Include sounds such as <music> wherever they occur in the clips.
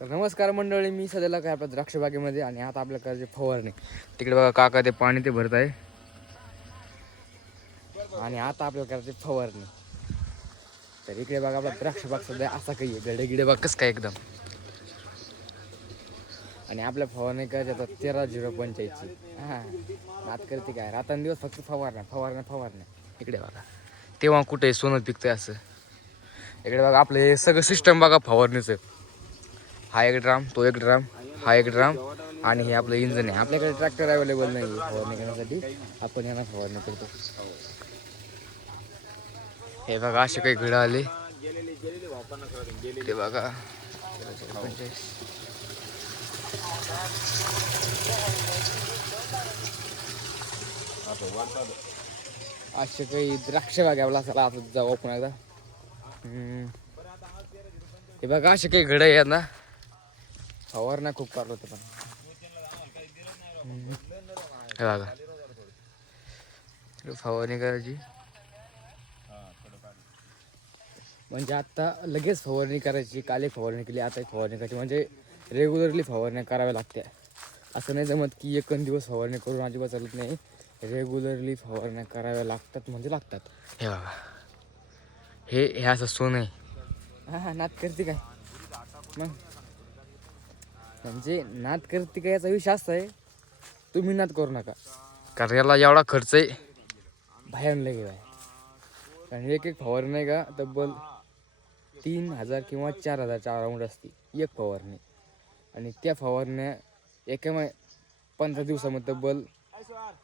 तर नमस्कार मंडळी मी सध्याला काय आपल्या द्राक्षबागेमध्ये आणि आता आपल्या करायचे फवारणी. तिकडे बघा काका ते पाणी ते भरत आहे. आणि आता आपल्याकडे फवारणी. तर इकडे बघा आपला द्राक्षबाग सध्या असा काही आहे. गडे गिडे बाग कसं काय एकदम. आणि आपल्या फवारणी करायची आता तेरा झिरो पंच्याऐंशी. हां. रात करते काय रातांदिवस फक्त फवारण्या फवारण्या फवारण्या. इकडे बघा. तेव्हा कुठे सोनं पिकतंय असं. इकडे बघा आपलं हे सगळं सिस्टम बघा फवारणीचं. हा एक ड्राम तो एक ड्राम हा एक ड्राम आणि हे आपलं इंजन आहे. आपल्याकडे ट्रॅक्टर अवेलेबल नाही फवारणी करण्यासाठी. आपण यांना फवारणी करतो. हे बघा असे काही घडं आले. ते बघा. असे काही द्राक्ष बघावला चला आता जाऊ आपण एकदा हे बघा असे काही घडं आहेत ना. फवारण्या खूप करत होते पण. हे बघा. फवारणी करायची. म्हणजे आता लगेच फवारणी करायची काल एक फवारणी केली आता एक फवारणी करायची. म्हणजे रेग्युलरली फवारण्या कराव्या लागत्या. असं नाही जमत की एक दिवस फवारणी करून अजिबात चालत नाही. रेग्युलरली फवारण्या कराव्या लागतात म्हणजे लागतात. हे बघा. हे हे असं सोनं आहे. हा हा नाद करते काय? मग. म्हणजे नाद करते काय याचा विषय असा आहे तुम्ही नाद करू नका. कारण याला एवढा खर्च आहे. भयान लगे आहे. कारण एक एक फवारणी नाही का तब्बल तीन हजार किंवा चार हजारच्या अराउंड असते एक फवारणी. आणि त्या फवारण्या एका मै पंधरा दिवसामध्ये तब्बल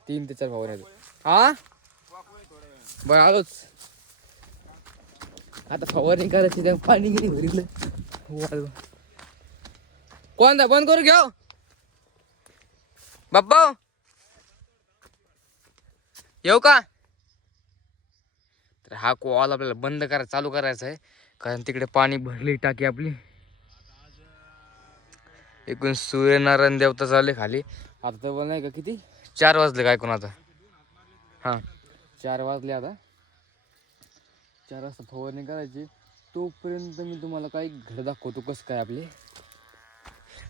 तीन ते चार फवारण्या. हा? बरं आलोच. आता फवारणी करायची त्या पाणी गेली वाढव. कोणता बंद करू घ्या हो. बाप्पा हो. येऊ का? तर हा कॉल आपल्याला बंद करा चालू करायचा आहे. कारण तिकडे पाणी भरली टाकी आपली. एकूण सूर्यनारायण देवता चालले खाली. आता तर बोल नाही का किती? चार वाजले काय कोण आता? हां. चार वाजले आता. चार वाजता फवारणी करायची. तोपर्यंत मी तुम्हाला काही घर दाखवतो कसं काय आपले?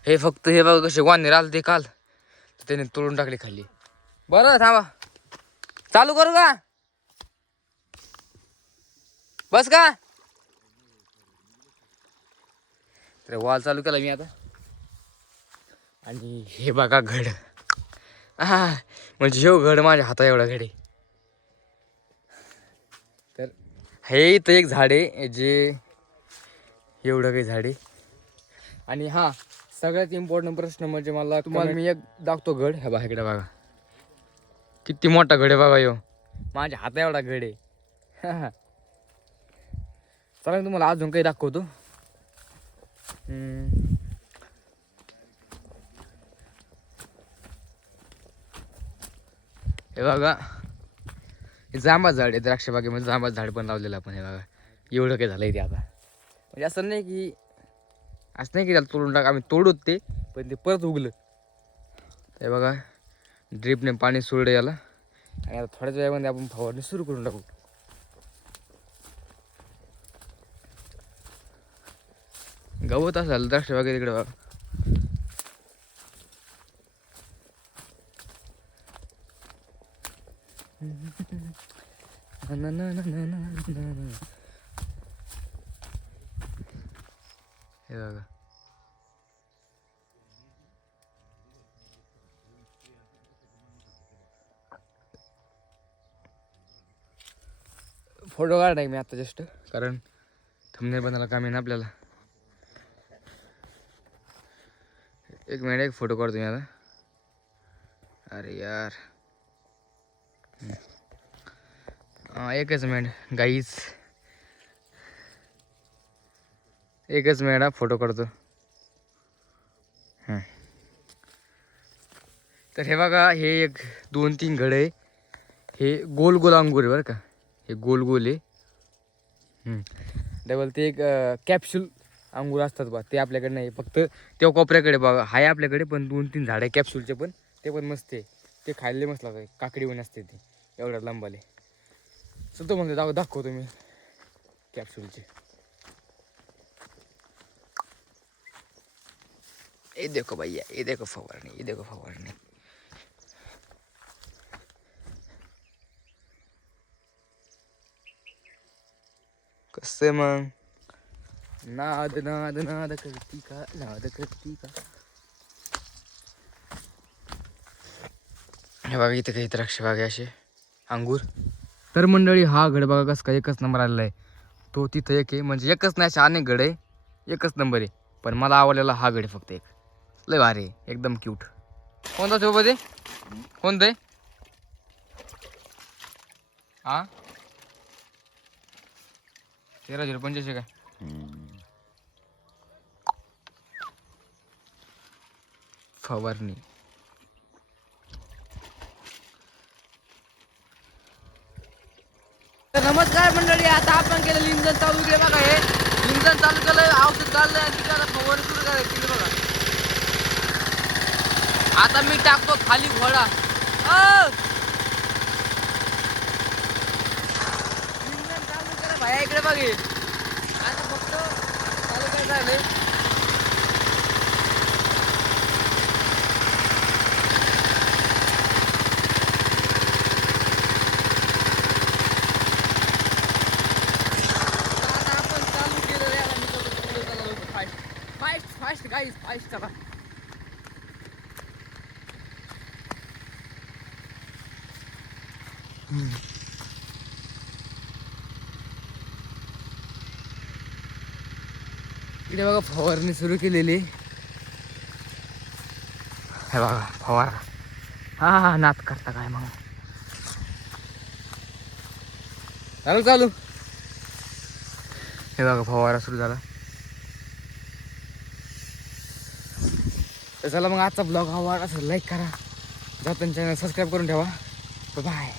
हे फक्त हे बघा कसे वानेर आलं ते काल. तर त्याने तोडून टाकले खाली. बरं थांबा. चालू करू का? बस का? तर वॉल चालू केला मी आता. आणि हे बघा घड. हा म्हणजे हे घड माझ्या हाता एवढा घड. आहे तर हे इथं एक झाड आहे जे एवढं काही झाडे आणि हा सगळ्यात इम्पॉर्टंट प्रश्न म्हणजे मला तुम्हाला मी एक दाखवतो घड ह्या इकडे बघा. किती मोठा घड आहे बघा यो. माझ्या हाता एवढा घड आहे. <laughs> चला मी तुम्हाला अजून काही दाखवतो. हे बघा. हे जांबा झाड आहे द्राक्ष बागेमध्ये जांबा झाड पण लावलेलं आपण हे बघा. एवढं काही झालंय ते आता. म्हणजे असं नाही की असं नाही की त्याला तोडून टाक आम्ही तोडूत ते पण ते परत उगलं. ते बघा ड्रिपने पाणी सोडलं याला. आणि आता थोड्याच वेळामध्ये आपण फवारणी सुरू करून टाकू. गवत असाल द्राक्ष वगैरे तिकडे बघा. <laughs> ना ना ना ना ना ना. हे बघा. फोटो काढाय मी आता जस्ट कारण थंबनेल बनायला काम आहे ना आपल्याला. एक मिनिट एक फोटो काढतो मी आता. अरे यार. एकच मिनिट गाईच एकच मिनिट फोटो काढतो. हां. तर हे बघा हे एक दोन तीन घड आहे. हे गोल गोल अंगूर आहे बरं का. हे गोल गोल आहे. डबल ते एक कॅप्सूल अंगूर असतात बा ते आपल्याकडे नाही फक्त त्या कोपऱ्याकडे बघा. आहे आपल्याकडे पण दोन तीन झाड आहे कॅप्सूलचे पण. ते पण मस्त आहे. ते खायला मस्त लागतं. काकडी पण असते ते. एवढ्या लांबाले सो म्हणते दाखवतो मी कॅप्सूलचे ये देखो भैया ये देखो फवारणी ये देखो फवारणी कसं मग नाद नाद नाद करती का नाद करती का हे बघा इथे काही द्राक्ष बागे असे अंगूर तर मंडळी हा गड बघा कसं काय एकच नंबर आलेला आहे तो तिथं एक आहे म्हणजे एकच नाही असे अनेक गड आहे एकच नंबर आहे. पण मला आवडलेला हा गड फक्त एक. लय भारी एकदम क्यूट कोणता सोबत आहे कोणतं? आहे हा? तेरा झिरो पंच्याऐंशी काय? फवारणी. तर नमस्कार मंडळी आता आपण केलं चालू केलं बघा हे. चालू केलं औषध काढलं आणि तिला फवारणी सुरू करायची बघा. आता मी टाकतो खाली घोडा. भाया इकडे बघे आता फक्त चालू काय झाले? आपण चालू केलं फास्ट फास्ट फास्ट चला. इकडे बघा फवारणी सुरू केलेली. हे बघा फवारा. हा हा नात करता काय मग? चालू चालू. हे बघा फवारा सुरू झाला. तर चला मग आजचा ब्लॉग आवडला असेल लाईक करा. जा चॅनल सबस्क्राईब करून ठेवा. बाय